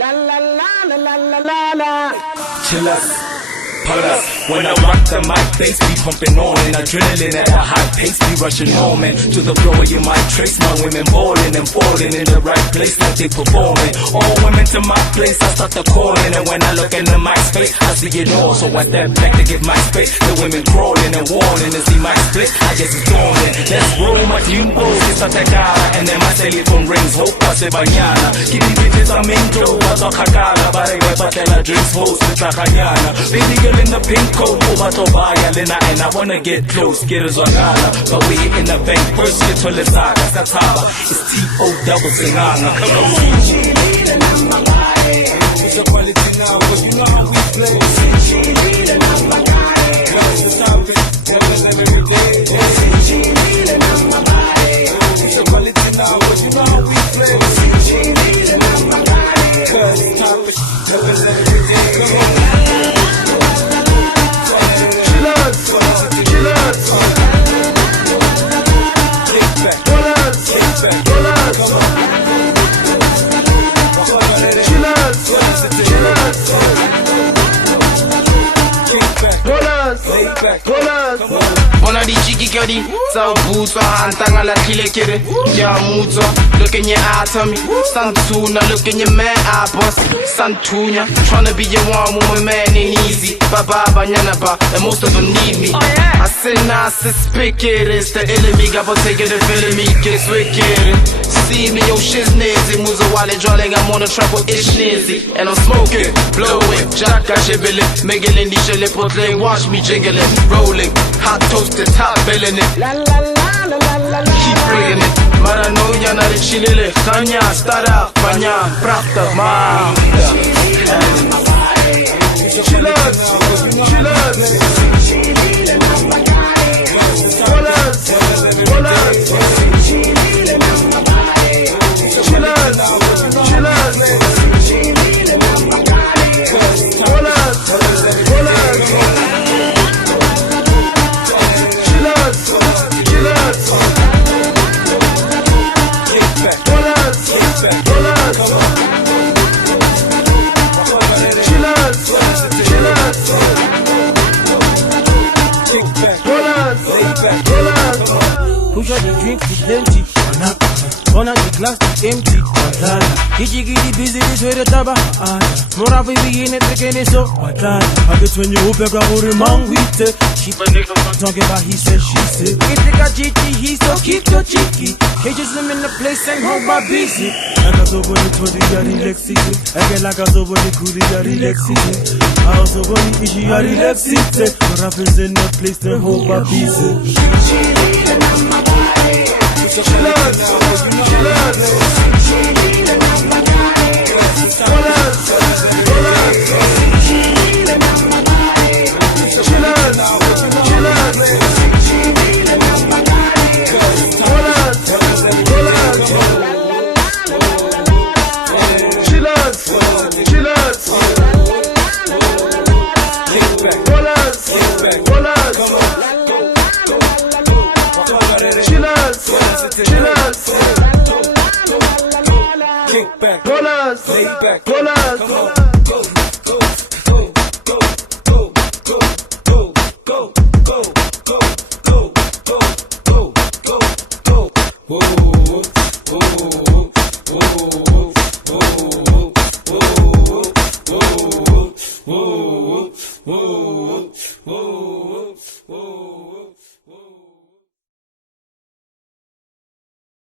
La la la la la la la la. Chillaz. Pula. When I rock the mic, bass be pumping on and adrenaline at a high pace be rushing on, man. To the floor you might trace my women balling and falling in the right place like they performing. All women to my place, I start to calling, and when I look in the mic's face, I see it all. So I step back to give my space. The women crawling and warning to see my split. I guess it's dormant. Let's roll my timbo, it's a cara, and then my telephone rings. Hope I say mañana. Keep the bitches I'm into, I talk hakala, but I battle drinks host with la cañana. Baby girl in the pink coat, over to Lena, and I wanna get close, get us on gala. But we in the bank, first get to the side, that's how it's T.O. Singana. Come on. It's a funny thing now, but you know how we play. It's the time, every day. It's a funny thing now, but you know how we play. It's every day. Ona di cheeky girlie, so boots on tanga la kile kere. Yeah, moods on, look in your eye, tell me. Santuna, look in your man, eye boss. Santunya, tryna be your one woman man ain't easy. Baba, banyana ba, and most of them need me. I say nah, suspicious, it's the enemy. Got take it and feeling me, kids wicked. See me, yo, shit's nazy. Moves a wallet, drawing, I'm on a trap with ish nazy. And I'm smoking, blowing, jacka shibbilin', making in these shilly putting, watch me jiggling, rolling, hot toasted, top billing it. La la la la la la la. Keep bringing it. Maranoia na chillile, kanya, stara, panya, prapta, ma. Chillaz, chillaz. Push out the drinks, it's plenty. One out the glass, it's empty. Giddy busy, this way the taba. Morafe we in it, taking it so. I guess when you open up for the man, we say. Keep a nigga talking about he said, she said. Get the gajiti, he so keep your cheeky. Cages him in the place and hold my busy. Like I saw when the Towdee are relaxing. I get like I saw when the Kuli are relaxing. I also when the Ishi are relaxing. Morafe's in the place and hold my busy. Kick back, lay back,